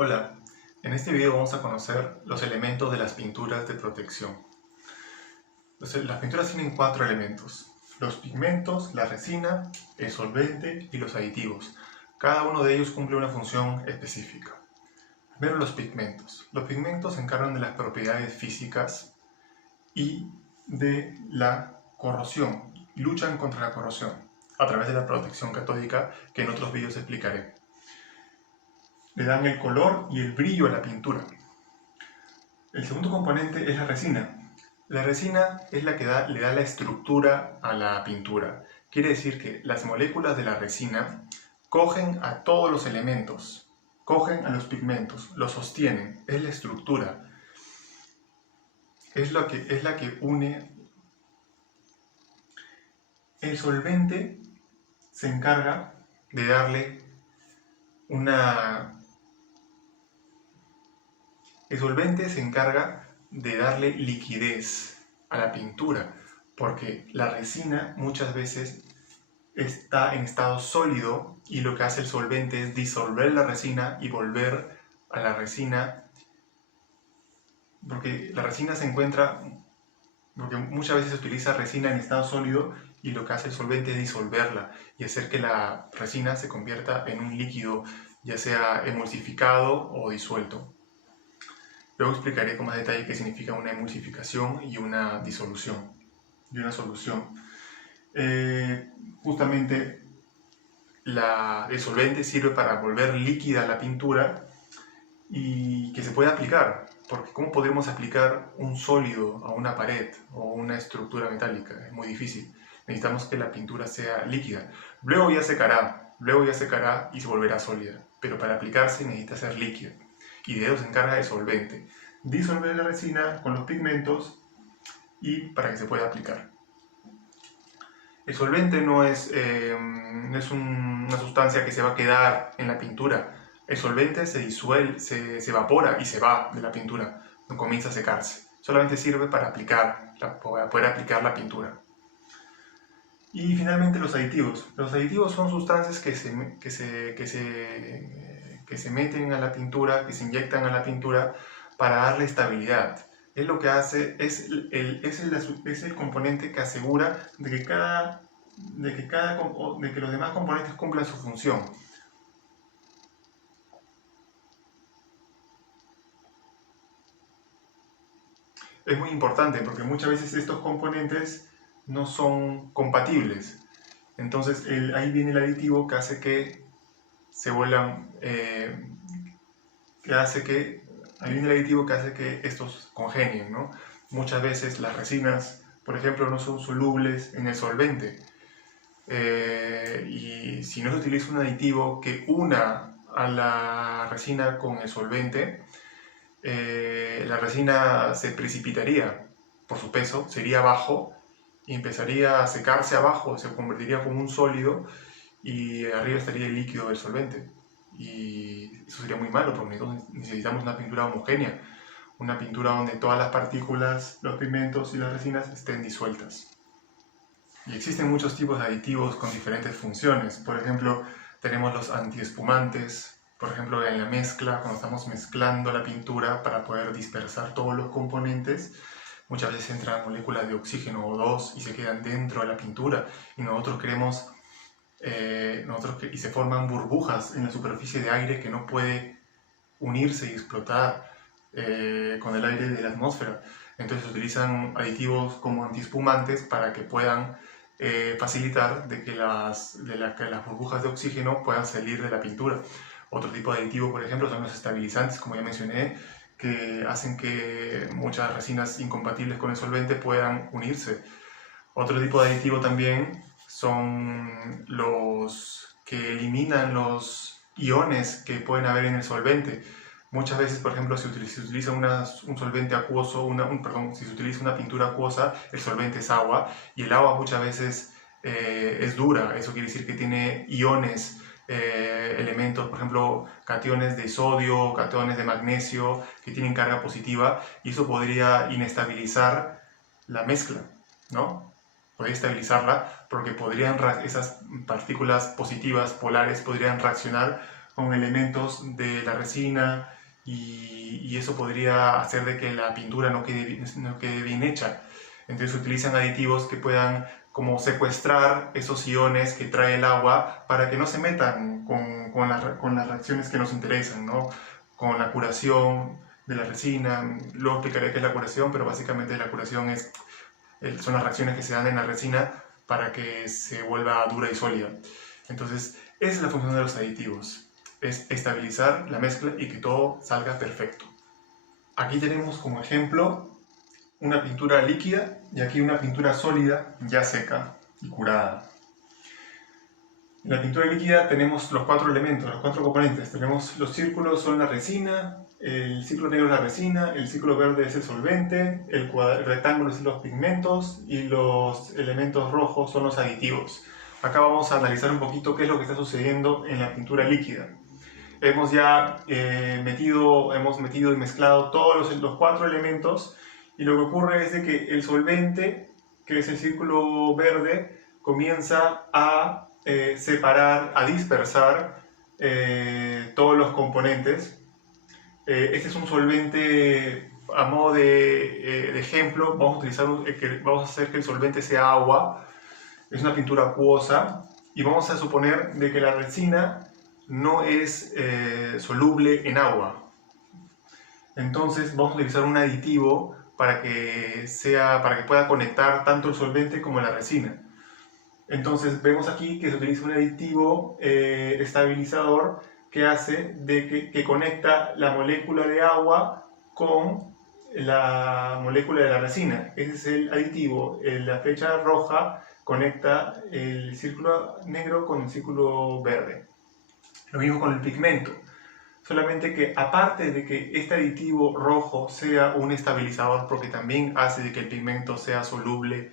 Hola, en este video vamos a conocer los elementos de las pinturas de protección. Entonces, las pinturas tienen 4 elementos: los pigmentos, la resina, el solvente y los aditivos. Cada uno de ellos cumple una función específica. Primero, los pigmentos. Los pigmentos se encargan de las propiedades físicas y de la corrosión. Luchan contra la corrosión a través de la protección catódica que en otros vídeos explicaré. Le dan el color y el brillo a la pintura. El segundo componente es la resina. La resina es la que le da la estructura a la pintura. Quiere decir que las moléculas de la resina cogen a todos los elementos, cogen a los pigmentos, los sostienen, es la estructura. Es la que une. El solvente se encarga de darle El solvente se encarga de darle liquidez a la pintura, porque la resina muchas veces está en estado sólido y lo que hace el solvente es disolver la resina y volver a la resina, porque la resina porque muchas veces se utiliza resina en estado sólido y lo que hace el solvente es disolverla y hacer que la resina se convierta en un líquido, ya sea emulsificado o disuelto. Luego explicaré con más detalle qué significa una emulsificación y una disolución y una solución. Justamente el solvente sirve para volver líquida la pintura y que se pueda aplicar, porque ¿cómo podemos aplicar un sólido a una pared o una estructura metálica? Es muy difícil. Necesitamos que la pintura sea líquida. Luego ya secará y se volverá sólida, pero para aplicarse necesita ser líquida. Y de eso se encarga el solvente: disolver la resina con los pigmentos y para que se pueda aplicar. El solvente no es una sustancia que se va a quedar en la pintura. El solvente se disuelve, se evapora y se va de la pintura, no comienza a secarse. Solamente sirve para poder aplicar la pintura. Y finalmente los aditivos. Los aditivos son sustancias que se meten a la pintura, que se inyectan a la pintura para darle estabilidad. Es lo que hace, es el componente que asegura de que los demás componentes cumplan su función. Es muy importante porque muchas veces estos componentes no son compatibles. Entonces ahí viene el aditivo que hace que se vuelvan, ahí viene el aditivo que hace que estos congenien, ¿no? Muchas veces las resinas, por ejemplo, no son solubles en el solvente. Y si no se utiliza un aditivo que una a la resina con el solvente, la resina se precipitaría por su peso, sería bajo y empezaría a secarse abajo, se convertiría como un sólido y arriba estaría el líquido del solvente. Y eso sería muy malo porque necesitamos una pintura homogénea, una pintura donde todas las partículas, los pigmentos y las resinas estén disueltas. Y existen muchos tipos de aditivos con diferentes funciones. Por ejemplo, tenemos los antiespumantes. Por ejemplo, en la mezcla, cuando estamos mezclando la pintura para poder dispersar todos los componentes, muchas veces entran moléculas de oxígeno O2 y se quedan dentro de la pintura y y se forman burbujas en la superficie de aire que no puede unirse y explotar con el aire de la atmósfera. Entonces se utilizan aditivos como antiespumantes para que puedan facilitar de que las burbujas de oxígeno puedan salir de la pintura. Otro tipo de aditivo, por ejemplo, son los estabilizantes, como ya mencioné, que hacen que muchas resinas incompatibles con el solvente puedan unirse. Otro tipo de aditivo también son los que eliminan los iones que pueden haber en el solvente. Muchas veces, por ejemplo, si se utiliza un solvente acuoso, si se utiliza una pintura acuosa, el solvente es agua, y el agua muchas veces es dura. Eso quiere decir que tiene iones, elementos, por ejemplo, cationes de sodio, cationes de magnesio, que tienen carga positiva, y eso podría inestabilizar la mezcla, ¿no? Podría estabilizarla porque esas partículas positivas polares podrían reaccionar con elementos de la resina y eso podría hacer de que la pintura no quede bien hecha. Entonces utilizan aditivos que puedan como secuestrar esos iones que trae el agua para que no se metan con las reacciones que nos interesan, ¿no? Con la curación de la resina. Luego explicaré qué es la curación, pero básicamente la curación son las reacciones que se dan en la resina para que se vuelva dura y sólida. Entonces, esa es la función de los aditivos, es estabilizar la mezcla y que todo salga perfecto. Aquí tenemos como ejemplo una pintura líquida y aquí una pintura sólida ya seca y curada. En la pintura líquida tenemos los 4 elementos, los 4 componentes. Tenemos los círculos, son la resina, el círculo negro es la resina, el círculo verde es el solvente, el rectángulo son los pigmentos y los elementos rojos son los aditivos. Acá vamos a analizar un poquito qué es lo que está sucediendo en la pintura líquida. Hemos ya metido y mezclado todos los 4 elementos y lo que ocurre es de que el solvente, que es el círculo verde, comienza a separar, a dispersar todos los componentes. Este es un solvente, a modo de ejemplo, vamos a hacer que el solvente sea agua. Es una pintura acuosa y vamos a suponer de que la resina no es soluble en agua. Entonces vamos a utilizar un aditivo para que pueda conectar tanto el solvente como la resina. Entonces vemos aquí que se utiliza un aditivo estabilizador que hace que conecta la molécula de agua con la molécula de la resina. Ese es el aditivo. La flecha roja conecta el círculo negro con el círculo verde. Lo mismo con el pigmento. Solamente que aparte de que este aditivo rojo sea un estabilizador, porque también hace de que el pigmento sea soluble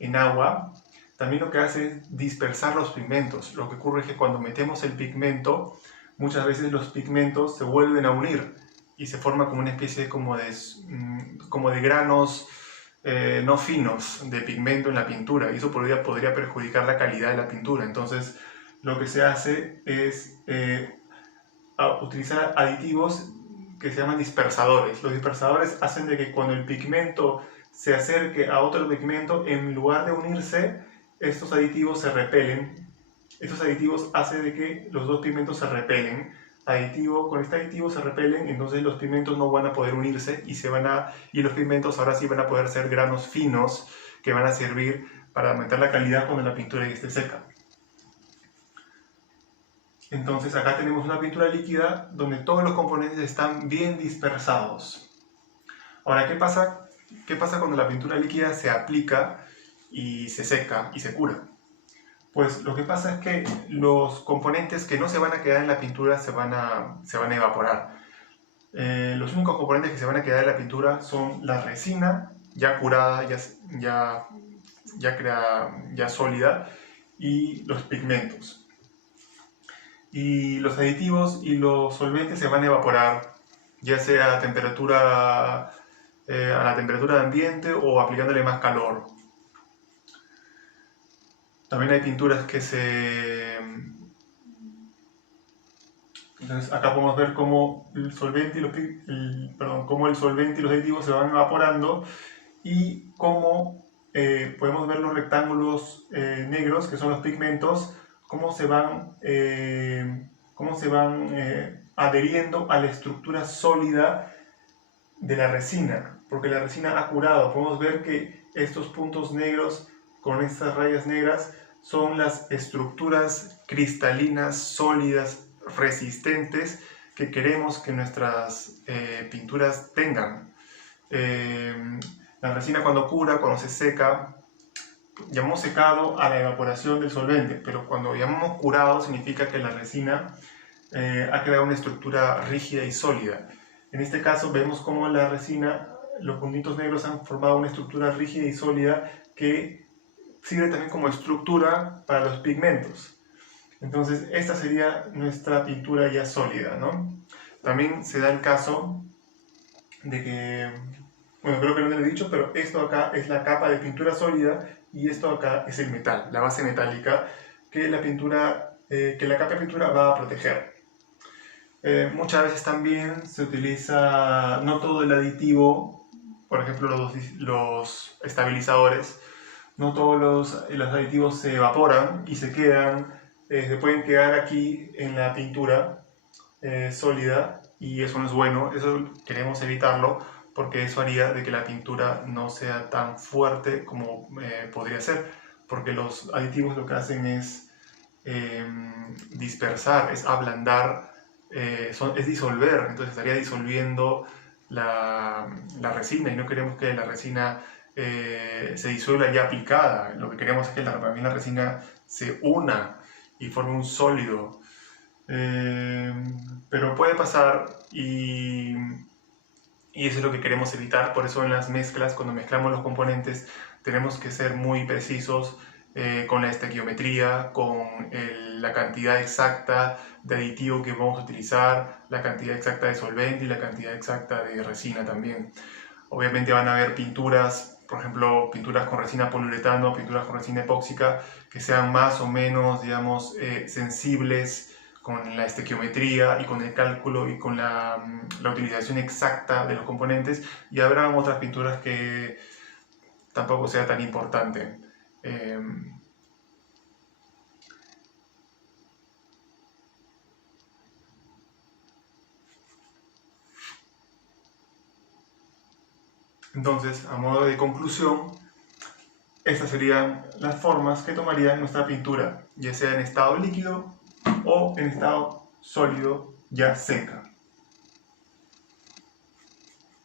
en agua, también lo que hace es dispersar los pigmentos. Lo que ocurre es que cuando metemos el pigmento, muchas veces los pigmentos se vuelven a unir y se forma como una especie como de granos no finos de pigmento en la pintura, y eso podría perjudicar la calidad de la pintura. Entonces lo que se hace es utilizar aditivos que se llaman dispersadores. Los dispersadores hacen de que cuando el pigmento se acerque a otro pigmento, en lugar de unirse, estos aditivos se repelen. Estos aditivos hacen de que los dos pigmentos se repelen. Con este aditivo se repelen, entonces los pigmentos no van a poder unirse y los pigmentos ahora sí van a poder ser granos finos que van a servir para aumentar la calidad cuando la pintura ya esté seca. Entonces acá tenemos una pintura líquida donde todos los componentes están bien dispersados. Ahora, ¿qué pasa cuando la pintura líquida se aplica y se seca y se cura? Pues lo que pasa es que los componentes que no se van a quedar en la pintura se van a evaporar. Los únicos componentes que se van a quedar en la pintura son la resina, ya curada, ya sólida, y los pigmentos. Y los aditivos y los solventes se van a evaporar, ya sea a la temperatura de ambiente o aplicándole más calor. También hay pinturas que Entonces acá podemos ver cómo el solvente y los aditivos se van evaporando y cómo podemos ver los rectángulos negros, que son los pigmentos, cómo se van adheriendo a la estructura sólida de la resina, porque la resina ha curado. Podemos ver que estos puntos negros con estas rayas negras son las estructuras cristalinas, sólidas, resistentes que queremos que nuestras pinturas tengan. La resina cuando cura, cuando se seca, llamamos secado a la evaporación del solvente, pero cuando llamamos curado significa que la resina ha creado una estructura rígida y sólida. En este caso vemos cómo la resina, los puntitos negros han formado una estructura rígida y sólida que sirve también como estructura para los pigmentos. Entonces esta sería nuestra pintura ya sólida, ¿no? También se da el caso de que, bueno, creo que no lo he dicho, pero esto acá es la capa de pintura sólida y esto acá es el metal, la base metálica que la capa de pintura va a proteger. Muchas veces también se utiliza no todo el aditivo, por ejemplo los estabilizadores, no todos los aditivos se evaporan y se quedan, se pueden quedar aquí en la pintura sólida, y eso no es bueno, eso queremos evitarlo porque eso haría de que la pintura no sea tan fuerte como podría ser, porque los aditivos lo que hacen es dispersar, es ablandar, es disolver, entonces estaría disolviendo la resina, y no queremos que la resina se disuelva ya aplicada. Lo que queremos es que la resina se una y forme un sólido. Pero puede pasar, y eso es lo que queremos evitar. Por eso en las mezclas, cuando mezclamos los componentes, tenemos que ser muy precisos con la estequiometría, con la cantidad exacta de aditivo que vamos a utilizar, la cantidad exacta de solvente y la cantidad exacta de resina también. Obviamente van a haber pinturas, por ejemplo, pinturas con resina poliuretano, pinturas con resina epóxica, que sean más o menos, digamos, sensibles con la estequiometría y con el cálculo y con la utilización exacta de los componentes, y habrá otras pinturas que tampoco sea tan importante. Entonces, a modo de conclusión, estas serían las formas que tomaría nuestra pintura, ya sea en estado líquido o en estado sólido ya seca.